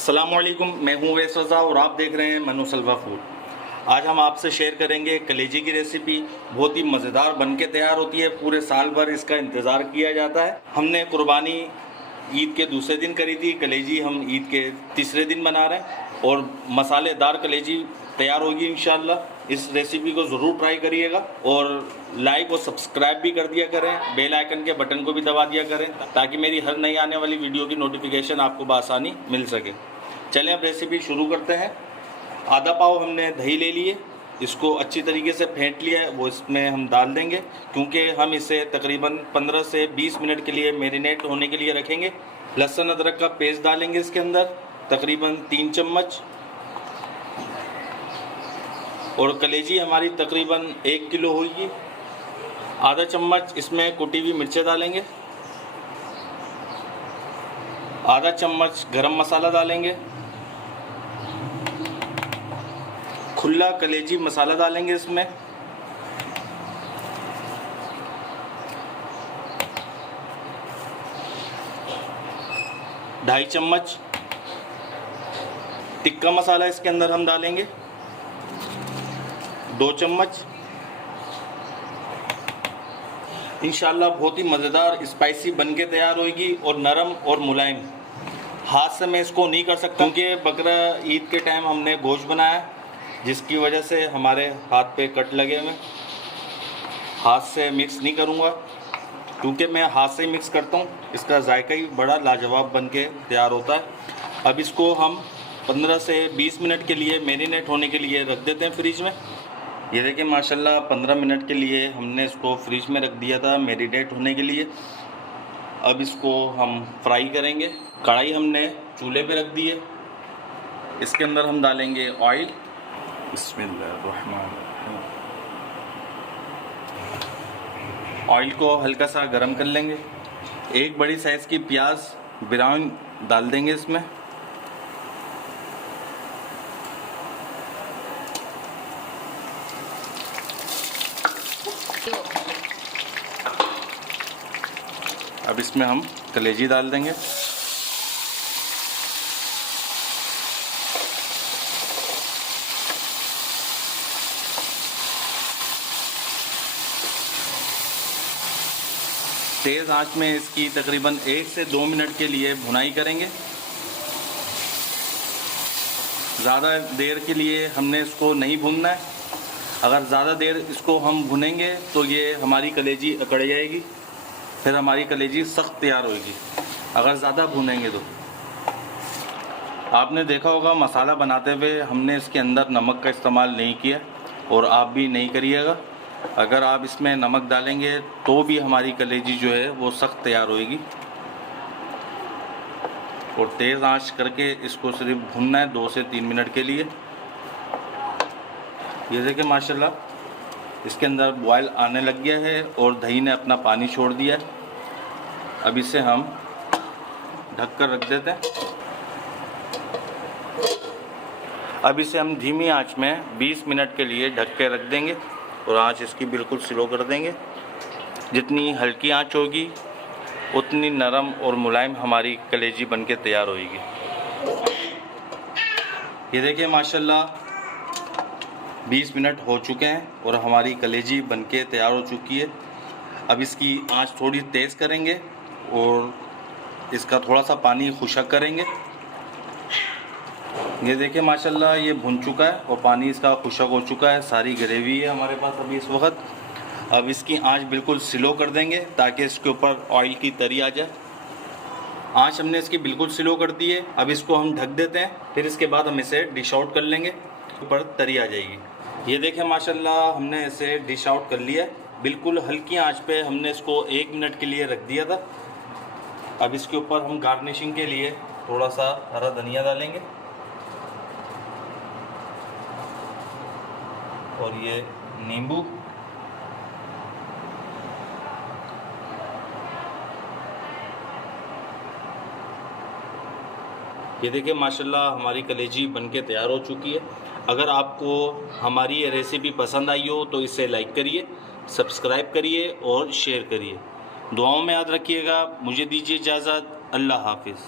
अस्सलामुअलैकुम, मैं हूँ वैस रज़ा और आप देख रहे हैं मनु सल्वा फूड। आज हम आपसे शेयर करेंगे कलेजी की रेसिपी। बहुत ही मज़ेदार बन के तैयार होती है, पूरे साल भर इसका इंतज़ार किया जाता है। हमने कुर्बानी ईद के दूसरे दिन करी थी, कलेजी हम ईद के तीसरे दिन बना रहे हैं और मसालेदार कलेजी तैयार होगी इंशाल्लाह। इस रेसिपी को ज़रूर ट्राई करिएगा और लाइक और सब्सक्राइब भी कर दिया करें, बेल आइकन के बटन को भी दबा दिया करें ताकि मेरी हर नई आने वाली वीडियो की नोटिफिकेशन आपको बआसानी मिल सके। चलें अब रेसिपी शुरू करते हैं। आधा पाव हमने दही ले लिए, इसको अच्छी तरीके से फेंट लिया है, वो इसमें हम डाल देंगे क्योंकि हम इसे तकरीबन 15 से 20 मिनट के लिए मैरिनेट होने के लिए रखेंगे। लहसुन अदरक का पेस्ट डालेंगे इसके अंदर तकरीबन 3 चम्मच और कलेजी हमारी तकरीबन 1 किलो होगी। आधा चम्मच इसमें कुटी हुई मिर्चें डालेंगे, आधा चम्मच गरम मसाला डालेंगे, खुला कलेजी मसाला डालेंगे इसमें, ढाई चम्मच टिक्का मसाला इसके अंदर हम डालेंगे, 2 चम्मच। इंशाल्लाह बहुत ही मज़ेदार स्पाइसी बन के तैयार होगी और नरम और मुलायम। हाथ से मैं इसको नहीं कर सकता क्योंकि बकरा ईद के टाइम हमने गोश्त बनाया, जिसकी वजह से हमारे हाथ पे कट लगे हुए। हाथ से मिक्स नहीं करूँगा क्योंकि मैं हाथ से ही मिक्स करता हूँ, इसका जायका ही बड़ा लाजवाब बन के तैयार होता है। अब इसको हम 15 से 20 मिनट के लिए मैरिनेट होने के लिए रख देते हैं फ्रिज में। ये देखिए माशाल्लाह 15 मिनट के लिए हमने इसको फ्रिज में रख दिया था मैरिनेट होने के लिए। अब इसको हम फ्राई करेंगे। कढ़ाई हमने चूल्हे पे रख दी है, इसके अंदर हम डालेंगे ऑयल। बिस्मिल्लाहिर्रहमानिर्रहीम। ऑयल को हल्का सा गरम कर लेंगे। एक बड़ी साइज़ की प्याज ब्राउन डाल देंगे इसमें। अब इसमें हम कलेजी डाल देंगे। तेज़ आंच में इसकी तकरीबन 1 से 2 मिनट के लिए भुनाई करेंगे। ज़्यादा देर के लिए हमने इसको नहीं भूनना है। अगर ज़्यादा देर इसको हम भुनेंगे तो ये हमारी कलेजी अकड़ जाएगी, फिर हमारी कलेजी सख्त तैयार होगी अगर ज़्यादा भुनेंगे तो। आपने देखा होगा मसाला बनाते हुए हमने इसके अंदर नमक का इस्तेमाल नहीं किया और आप भी नहीं करिएगा। अगर आप इसमें नमक डालेंगे तो भी हमारी कलेजी जो है वो सख्त तैयार होगी। और तेज़ आंच करके इसको सिर्फ भुनना है 2 से 3 मिनट के लिए। ये देखिए माशाल्लाह इसके अंदर बॉयल आने लग गया है और दही ने अपना पानी छोड़ दिया है। अब इसे हम ढक कर रख देते हैं। अब इसे हम धीमी आंच में 20 मिनट के लिए ढक के रख देंगे और आंच इसकी बिल्कुल स्लो कर देंगे। जितनी हल्की आंच होगी उतनी नरम और मुलायम हमारी कलेजी बन के तैयार होगी। ये देखिए माशाल्लाह 20 मिनट हो चुके हैं और हमारी कलेजी बनके तैयार हो चुकी है। अब इसकी आंच थोड़ी तेज़ करेंगे और इसका थोड़ा सा पानी खुशक करेंगे। ये देखिए माशाल्लाह ये भुन चुका है और पानी इसका खुशक हो चुका है। सारी ग्रेवी है हमारे पास अभी इस वक्त। अब इसकी आंच बिल्कुल स्लो कर देंगे ताकि इसके ऊपर ऑयल की तरी आ जाए। आंच हमने इसकी बिल्कुल स्लो कर दी है। अब इसको हम ढक देते हैं, फिर इसके बाद हम इसे डिश आउट कर लेंगे, ऊपर तरी आ जाएगी। ये देखें माशाल्लाह हमने इसे डिश आउट कर लिया है। बिल्कुल हल्की आंच पे हमने इसको 1 मिनट के लिए रख दिया था। अब इसके ऊपर हम गार्निशिंग के लिए थोड़ा सा हरा धनिया डालेंगे और ये नींबू। ये देखिए माशाल्लाह हमारी कलेजी बनके तैयार हो चुकी है। अगर आपको हमारी ये रेसिपी पसंद आई हो तो इसे लाइक करिए, सब्सक्राइब करिए और शेयर करिए। दुआओं में याद रखिएगा। मुझे दीजिए इजाज़त। अल्लाह हाफिज़।